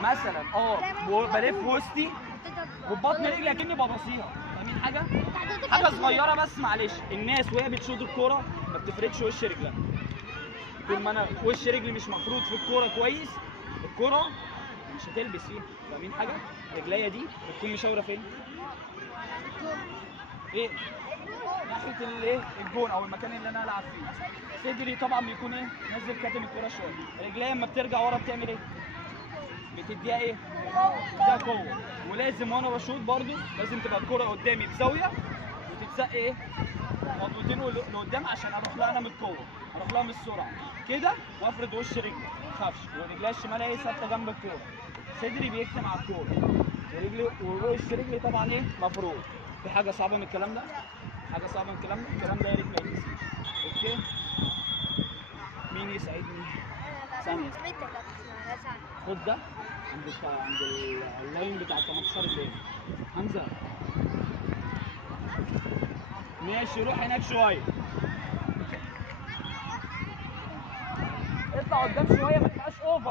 مثلا بلف وسطي وببطن رجلي اكني ببصيها. فاهمين حاجه؟ حاجه صغيره بس معلش. الناس وهي بتشوط الكوره ما بتفردش وش رجلها. طول ما انا وش رجلي مش مفروض في الكوره كويس، الكوره مش هتلبس فيها. فاهمين حاجه؟ رجليا دي بتكون مشاوره فين؟ ايه؟ ناحيه الايه؟ الجون او المكان اللي انا العب فيه. صدري طبعا بيكون ايه؟ نازل كاتم الكوره شويه. رجليا لما بترجع ورا بتعمل ايه؟ بتديها ايه؟ بتديها قوه. ولازم وانا بشوط برضو لازم تبقى الكوره قدامي بزاويه وتتزق ايه؟ خطوتين لقدام عشان اروح لها انا من القوه، اروح لها من السرعه كده وافرد وش رجلي ما تخافش. ورجلي الشمال ايه؟ ثابته جنب الكوره. صدري بيكتم على الكوره ورجلي ووش رجلي طبعا ايه؟ مفروض. في حاجه صعبه من الكلام ده؟ حاجه صعبه من الكلام ده؟ الكلام ده يا ريت ما يتنسيش. اوكي؟ مين يساعدني؟ ثانيه. خد ده عند اللاين بتاع 18 الليل. حمزه ماشي، روح هناك شويه. اطلع قدام شويه ما تبقاش اوفر.